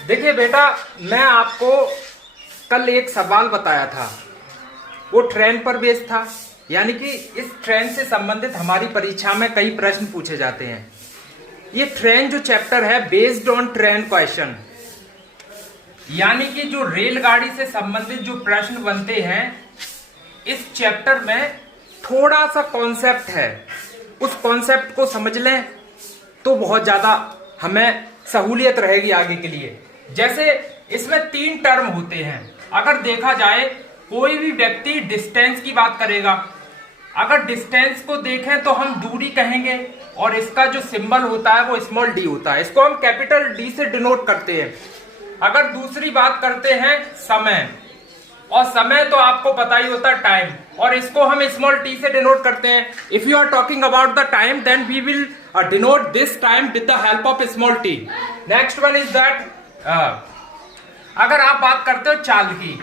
देखिए बेटा, मैं आपको कल एक सवाल बताया था, वो ट्रेन पर बेस्ड था। यानी कि इस ट्रेन से संबंधित हमारी परीक्षा में कई प्रश्न पूछे जाते हैं। ये ट्रेन जो चैप्टर है बेस्ड ऑन ट्रेन क्वेश्चन, यानी कि जो रेलगाड़ी से संबंधित जो प्रश्न बनते हैं इस चैप्टर में थोड़ा सा कॉन्सेप्ट है, उस कॉन्सेप्ट को समझ लें तो बहुत ज्यादा हमें सहूलियत रहेगी आगे के लिए। जैसे इसमें 3 टर्म होते हैं। अगर देखा जाए कोई भी व्यक्ति डिस्टेंस की बात करेगा, अगर डिस्टेंस को देखें तो हम दूरी कहेंगे और इसका जो सिंबल होता है वो स्मॉल डी होता है, इसको हम कैपिटल डी से डिनोट करते हैं। अगर दूसरी बात करते हैं समय, और समय तो आपको पता ही होता है टाइम, और इसको हम स्मॉल टी से डिनोट करते हैं। If you are talking about the time then we will denote this time with the help of small T. Next one is that अगर आप बात करते हो चाल की,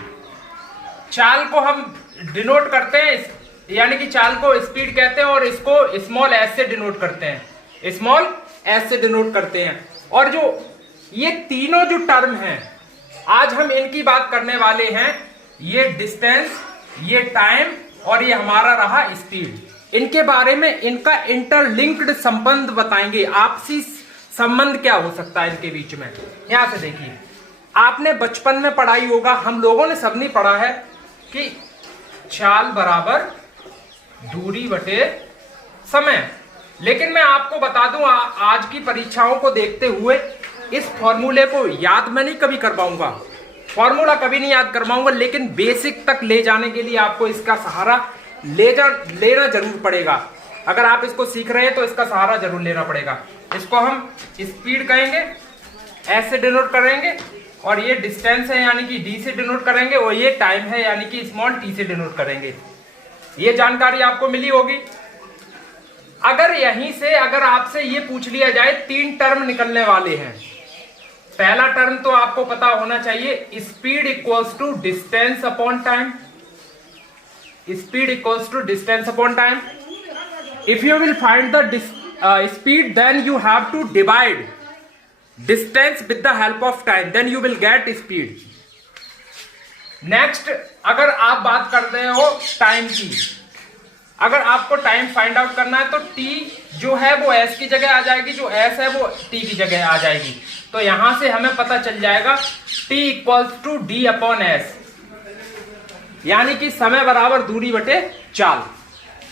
चाल को हम डिनोट करते हैं, यानी कि चाल को स्पीड कहते हैं और इसको स्मॉल एस से डिनोट करते हैं, स्मॉल एस से डिनोट करते हैं। और जो ये तीनों जो टर्म हैं आज हम इनकी बात करने वाले हैं, ये डिस्टेंस, ये टाइम और ये हमारा रहा स्पीड। इनके बारे में इनका इंटरलिंक्ड संबंध बताएंगे, आपसी संबंध क्या हो सकता है इनके बीच में। यहां से देखिए, आपने बचपन में पढ़ाई होगा, हम लोगों ने सबने पढ़ा है कि चाल बराबर दूरी बटे समय। लेकिन मैं आपको बता दूं आज की परीक्षाओं को देखते हुए इस फॉर्मूले को याद मैं नहीं कभी कर पाऊंगा, फॉर्मूला कभी नहीं याद कर पाऊंगा, लेकिन बेसिक तक ले जाने के लिए आपको इसका सहारा लेना जरूर पड़ेगा। अगर आप इसको सीख रहे हैं तो इसका सहारा जरूर लेना पड़ेगा। इसको हम स्पीड कहेंगे, एस से डिनोट करेंगे, और ये डिस्टेंस है यानी कि डी से डिनोट करेंगे, और ये टाइम है यानी कि स्मॉल टी से डिनोट करेंगे। ये जानकारी आपको मिली होगी। अगर यहीं से अगर आपसे ये पूछ लिया जाए 3 टर्म निकलने वाले हैं, पहला टर्म तो आपको पता होना चाहिए, speed equals to distance upon time, speed equals to distance upon time. If you will find the speed then you have to divide distance with the help of time, then you will get speed. Next, अगर आप बात करते हो time की, अगर आपको time find out करना है तो टी जो है वो एस की जगह आ जाएगी, जो एस है वो टी की जगह आ जाएगी। तो यहां से हमें पता चल जाएगा T equals to D upon S, यानी कि समय बराबर दूरी बटे चाल।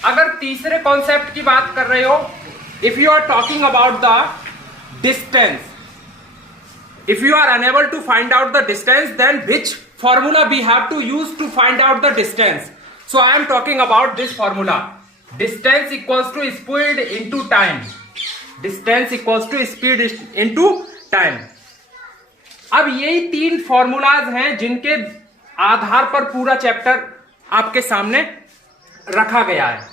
अगर तीसरे कॉन्सेप्ट की बात कर रहे हो, if you are talking about the distance, if you are unable to find out the distance then which formula we have to use to find out the distance? So I am talking about this formula, distance equals to speed into time, distance equals to speed into time। अब यही 3 formulas हैं जिनके आधार पर पूरा chapter आपके सामने रखा गया है।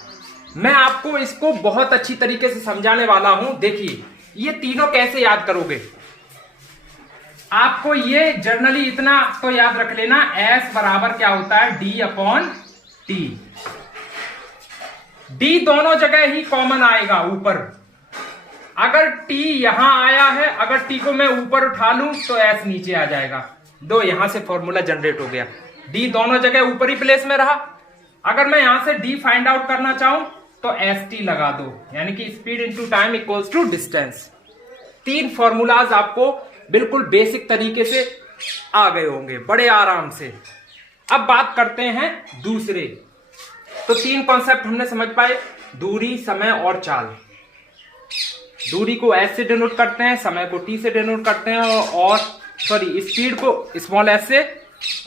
मैं आपको इसको बहुत अच्छी तरीके से समझाने वाला हूं। देखिए, ये तीनों कैसे याद करोगे, आपको ये जर्नली इतना तो याद रख लेना, S बराबर क्या होता है, D अपॉन टी। D दोनों जगह ही कॉमन आएगा ऊपर। अगर T यहां आया है, अगर T को मैं ऊपर उठा लूं तो S नीचे आ जाएगा। दो यहां से फॉर्मूला जनरेट हो गया, D दोनों जगह ऊपर ही प्लेस में रहा। अगर मैं यहां से D फाइंड आउट करना चाहूं तो ST लगा दो, यानी कि speed into time equals to distance. 3 formulas आपको बिल्कुल बेसिक तरीके से आ गए होंगे बड़े आराम से। अब बात करते हैं दूसरे। तो 3 कॉन्सेप्ट हमने समझ पाए, दूरी, समय और चाल। दूरी को एस से डिनोट करते हैं, समय को टी से डिनोट करते हैं, और सॉरी स्पीड को स्मॉल एस से,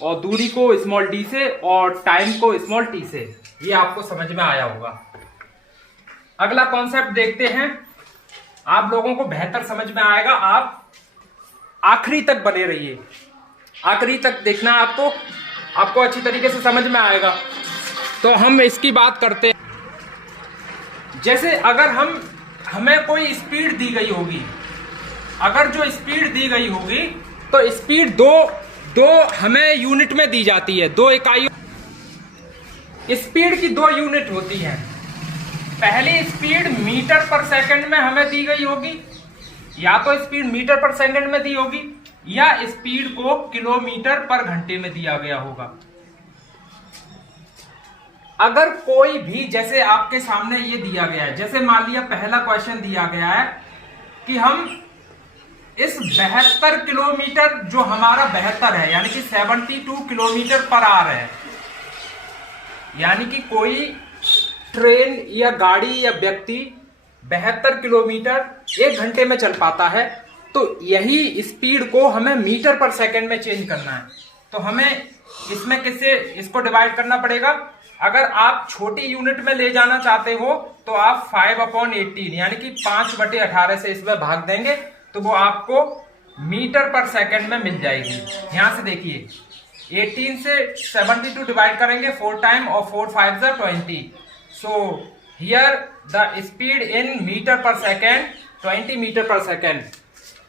और दूरी को स्मॉल डी से, और टाइम को स्मॉल टी से। ये आपको समझ में आया होगा। अगला कॉन्सेप्ट देखते हैं, आप लोगों को बेहतर समझ में आएगा। आप आखिरी तक बने रहिए, आखिरी तक देखना, आपको अच्छी तरीके से समझ में आएगा। तो हम इसकी बात करते हैं। जैसे अगर हमें कोई स्पीड दी गई होगी, अगर जो स्पीड दी गई होगी तो स्पीड दो हमें यूनिट में दी जाती है, 2 इकाइयों। स्पीड की 2 यूनिट होती हैं। पहली स्पीड मीटर पर सेकंड में हमें दी गई होगी, या तो स्पीड मीटर पर सेकंड में दी होगी, या स्पीड को किलोमीटर पर घंटे में दिया गया होगा। अगर कोई भी, जैसे आपके सामने ये दिया गया है, जैसे मान लिया पहला क्वेश्चन दिया गया है कि हम इस 72 किलोमीटर, जो हमारा 72 है यानी कि 72 किलोमीटर पर आवर है, यानी कि कोई ट्रेन या गाड़ी या व्यक्ति 72 किलोमीटर 1 घंटे में चल पाता है, तो यही स्पीड को हमें मीटर पर सेकंड में चेंज करना है। तो हमें इसमें किससे इसको डिवाइड करना पड़ेगा? अगर आप छोटी यूनिट में ले जाना चाहते हो तो आप 5/18 यानी कि 5/18 से इसमें भाग देंगे तो वो आपको मीटर पर सेकंड में मिल जाएगी। यहां से देखिए 18 से 72 डिवाइड करेंगे 4 टाइम और 4 5 जा 20। So here the speed in metre per second 20 metre per second.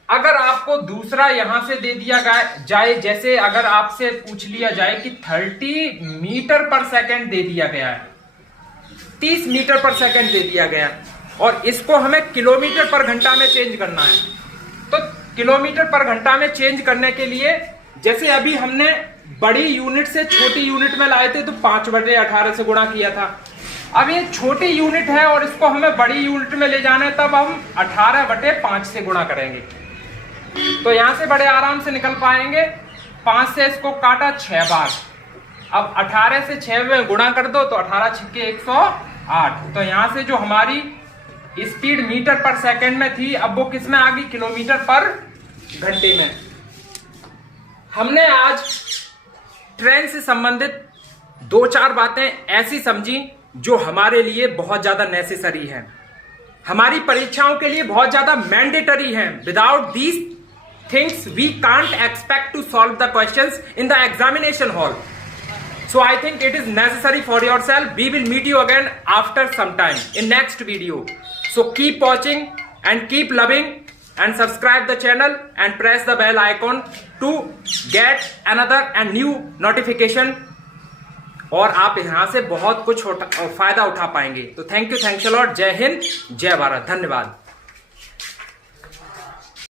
अगर आपको दूसरा यहां से दे दिया जाए, जैसे अगर आपसे पूछ लिया जाए कि 30 मीटर पर सेकंड दे दिया गया है, 30 मीटर पर सेकंड दे दिया गया और इसको हमें किलोमीटर पर घंटा में चेंज करना है, तो किलोमीटर पर घंटा में चेंज करने के लिए जैसे अभी हमने बड़ी यूनिट से छोटी यूनिट में लाए थे तो 5/18 से गुणा किया था। अब ये छोटी यूनिट है और इसको हमें बड़ी यूनिट में ले जाना है, तब हम 18/5 से गुणा करेंगे। तो यहां से बड़े आराम से निकल पाएंगे। 5 से इसको काटा 6 बार, अब 18 से 6 में गुणा कर दो तो 18 छक्के 108। तो यहां से जो हमारी स्पीड मीटर पर सेकंड में थी, अब वो किस में आ गई? किलोमीटर पर घंटे में। हमने आज ट्रेन से संबंधित 2-4 बातें ऐसी समझी जो हमारे लिए बहुत ज्यादा नेसेसरी है, हमारी परीक्षाओं के लिए बहुत ज्यादा मैंडेटरी है। Without these things we can't expect to solve the questions in the examination hall. So I think it is necessary for yourself. We will meet you again after some time in next video. So keep watching and keep loving and subscribe the channel and press the bell icon to get another and new notification. और आप यहां से बहुत कुछ फायदा उठा पाएंगे। तो thank you, thanks a lot. जय हिंद, जय भारत, धन्यवाद।